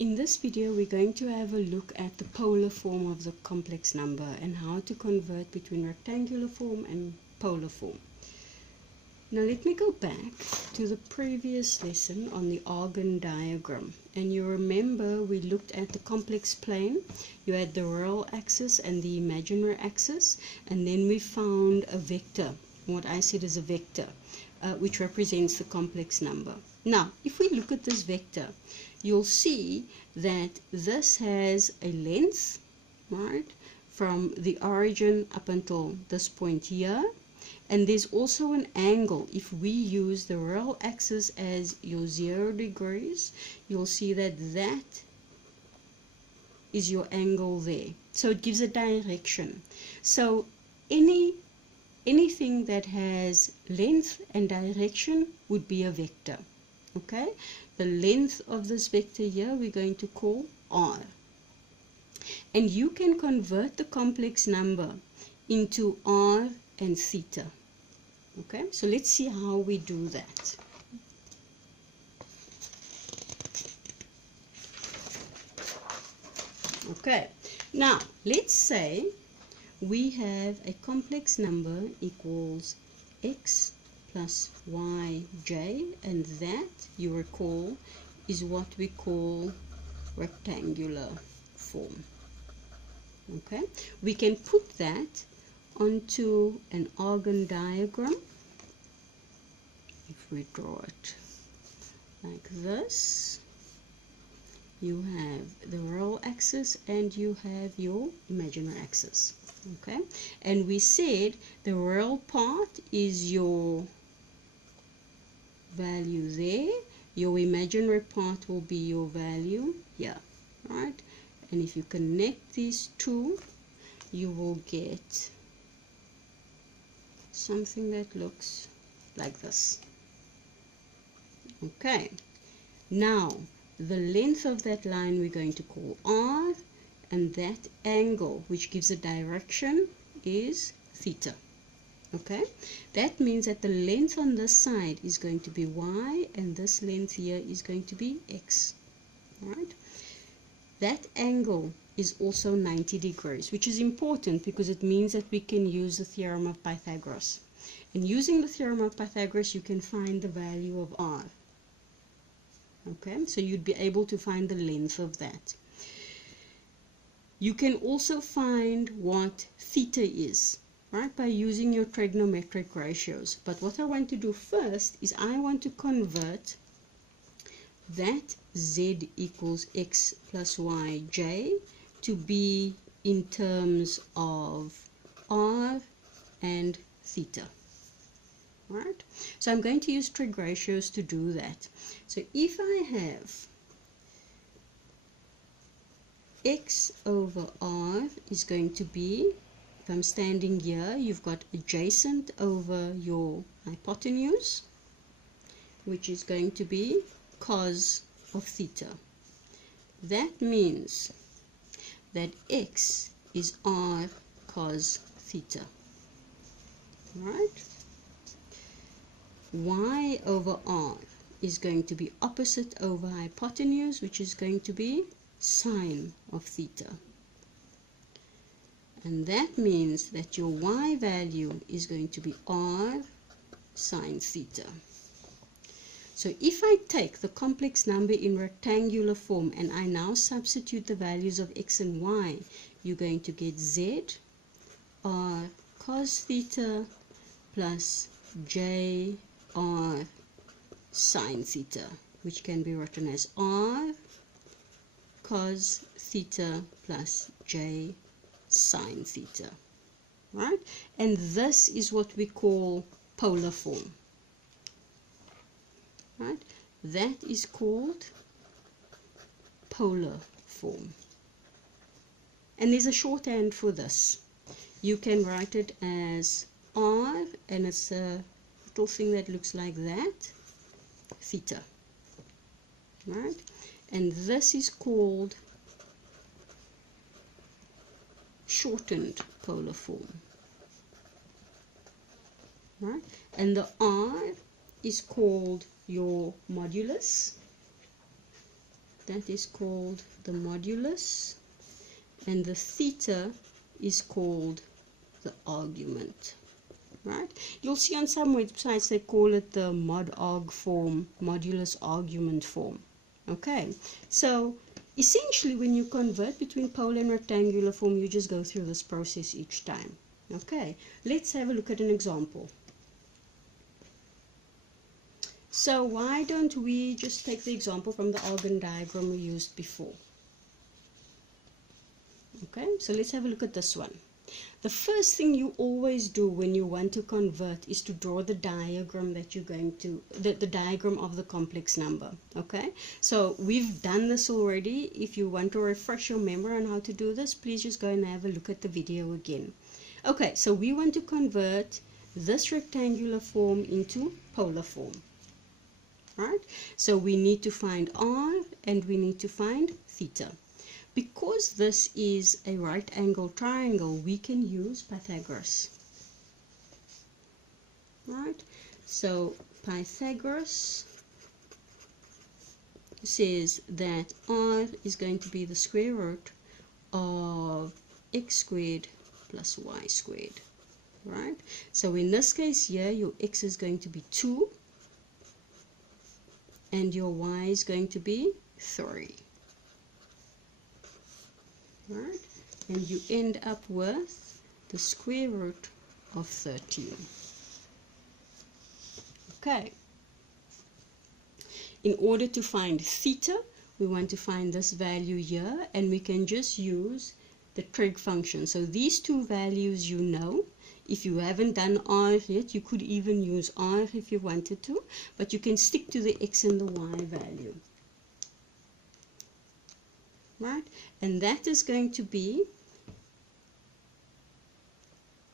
In this video, we're going to have a look at the polar form of the complex number and how to convert between rectangular form and polar form. Now let me go back to the previous lesson on the Argand diagram. And you remember we looked at the complex plane. You had the real axis and the imaginary axis, and then we found a vector. What I said is a vector, which represents the complex number. Now, if we look at this vector, you'll see that this has a length, right, from the origin up until this point here. And there's also an angle. If we use the real axis as your 0 degrees, you'll see that that is your angle there. So it gives a direction. So anything that has length and direction would be a vector. Okay? The length of this vector here we're going to call r. And you can convert the complex number into r and theta. Okay, so let's see how we do that. Okay, now let's say we have a complex number equals x plus yj, and that, you recall, is what we call rectangular form. Okay, we can put that onto an Argand diagram. If we draw it like this, you have the real axis and you have your imaginary axis. Okay, and we said the real part is your value there, your imaginary part will be your value here, right? And if you connect these two, you will get something that looks like this. Okay, now the length of that line we're going to call r, and that angle which gives a direction is theta. Okay, that means that the length on this side is going to be y, and this length here is going to be x. Right? That angle is also 90 degrees, which is important because it means that we can use the theorem of Pythagoras. And using the theorem of Pythagoras, you can find the value of r. Okay, so you'd be able to find the length of that. You can also find what theta is, right, by using your trigonometric ratios. But what I want to do first is I want to convert that z equals x plus yj to be in terms of r and theta. Right? So I'm going to use trig ratios to do that. So if I have x over r is going to be, if I'm standing here, you've got adjacent over your hypotenuse, which is going to be cos of theta. That means that x is r cos theta. Right? Y over r is going to be opposite over hypotenuse, which is going to be sine of theta. And that means that your y value is going to be r sine theta. So if I take the complex number in rectangular form and I now substitute the values of x and y, you're going to get z r cos theta plus j r sine theta, which can be written as r cos theta plus j sine theta. Right? And this is what we call polar form. Right? That is called polar form. And there's a shorthand for this. You can write it as r, and it's a little thing that looks like that, theta. Right? And this is called shortened polar form. Right? And the r is called your modulus, that is called the modulus, and the theta is called the argument. Right? You'll see on some websites they call it the mod arg form, modulus argument form. Okay, so essentially when you convert between polar and rectangular form, you just go through this process each time. Okay, let's have a look at an example. So why don't we just take the example from the Argand diagram we used before. Okay, so let's have a look at this one. The first thing you always do when you want to convert is to draw the diagram that you're going to, the diagram of the complex number. Okay, so we've done this already. If you want to refresh your memory on how to do this, please just go and have a look at the video again. Okay, so we want to convert this rectangular form into polar form. Right, so we need to find r and we need to find theta. Because this is a right angle triangle, we can use Pythagoras. Right, so Pythagoras says that r is going to be the square root of x squared plus y squared. Right, so in this case here, your x is going to be 2 and your y is going to be 3. Right, and you end up with the square root of 13. Okay, in order to find theta, we want to find this value here, and we can just use the trig function. So these two values you know. If you haven't done r yet, you could even use r if you wanted to, but you can stick to the x and the y value. Right, and that is going to be,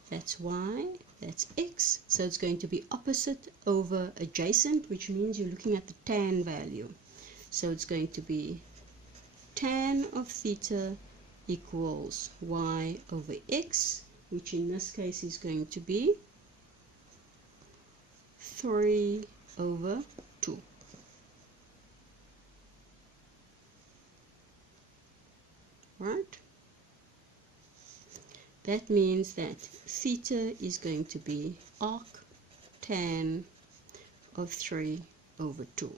that's y, that's x, so it's going to be opposite over adjacent, which means you're looking at the tan value. So it's going to be tan of theta equals y over x, which in this case is going to be 3 over 2. Right? That means that theta is going to be arc tan of 3 over 2.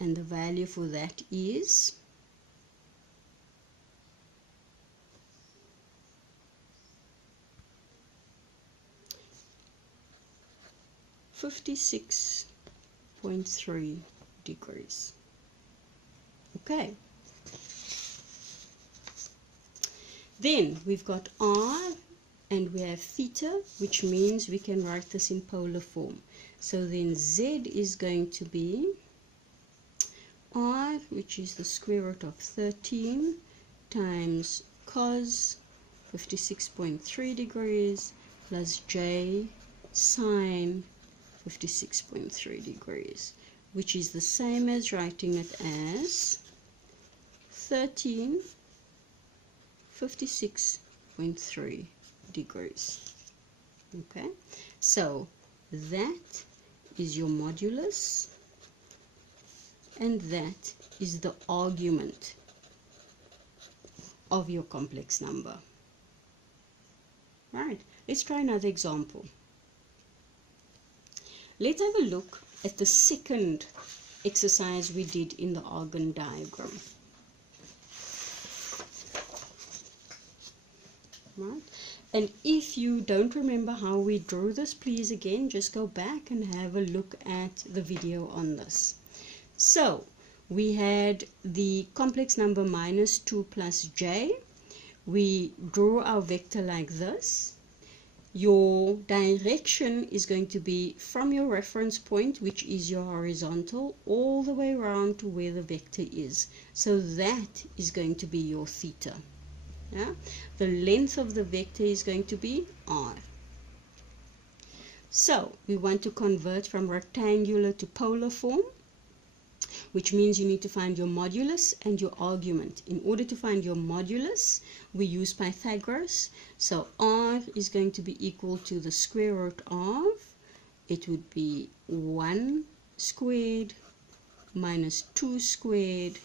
And the value for that is 56.3 degrees. Okay. Then we've got r and we have theta, which means we can write this in polar form. So then z is going to be r, which is the square root of 13 times cos 56.3 degrees plus j sine 56.3 degrees, which is the same as writing it as 13 56.3 degrees. Okay, so that is your modulus and that is the argument of your complex number. Right, let's try another example. Let's have a look at the second exercise we did in the Argand diagram. Right, and if you don't remember how we drew this, please again just go back and have a look at the video on this. So we had the complex number minus 2 plus j. We drew our vector like this. Your direction is going to be from your reference point, which is your horizontal, all the way around to where the vector is. So that is going to be your theta. Yeah? The length of the vector is going to be r. So we want to convert from rectangular to polar form, which means you need to find your modulus and your argument. In order to find your modulus, we use Pythagoras. So r is going to be equal to the square root of, it would be 1 squared minus 2 squared